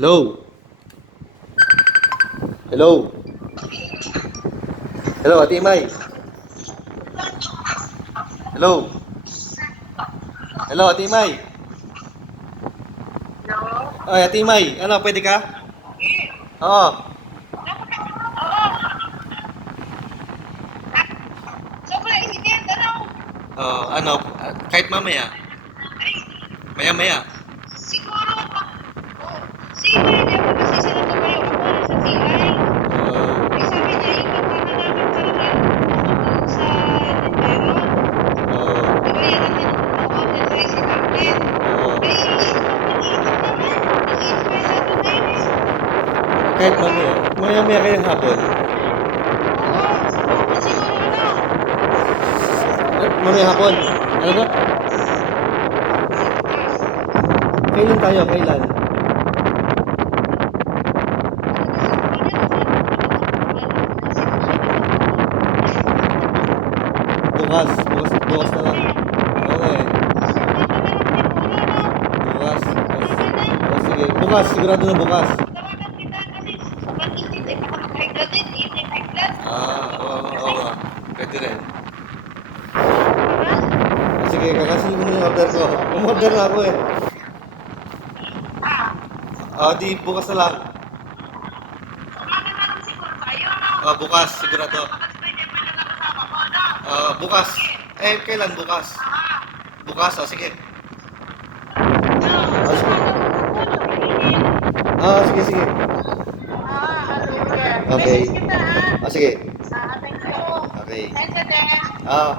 Hello? Hello? Hello, Ate May? Hello? Hello, Ate May? Hello? Ay, Ate May, ano, pwede ka? Oo. Sobrang init, ano? Ano, kahit mamaya. Maya-maya. Siguro, sige, hindi ako kasi sila tumayo ako, nasa CR. Eh, sabi niya, ipapaano namin talaga yung doon sa tindero. Oo. Diba yan ang tinutulungan ng tracing namin? Oo. Eh, sobrang init naman. Nag-init pa yung Saturday eh. Kahit mamaya. Maya-maya kayang hapon. Oo, sa hapon siguro, ano? Mamaya hapon. Ano ba? Kailan tayo? Kailan? Bukas. Bukas na lang. Oo nga eh. Bukas. Sige. Bukas. Sigurado na bukas. Oo nga. Pwede rin. Sige, kakasin ko muna yung order ko. Umorder na ako eh. Di bukas na lang. Bukas. Sigurado. Bukas. Kailan bukas? Bukas, sige. Sige. Sige, sige. Okay. Message kita ha. Sige. Thank you. Okay. Thank you, Des. Ah,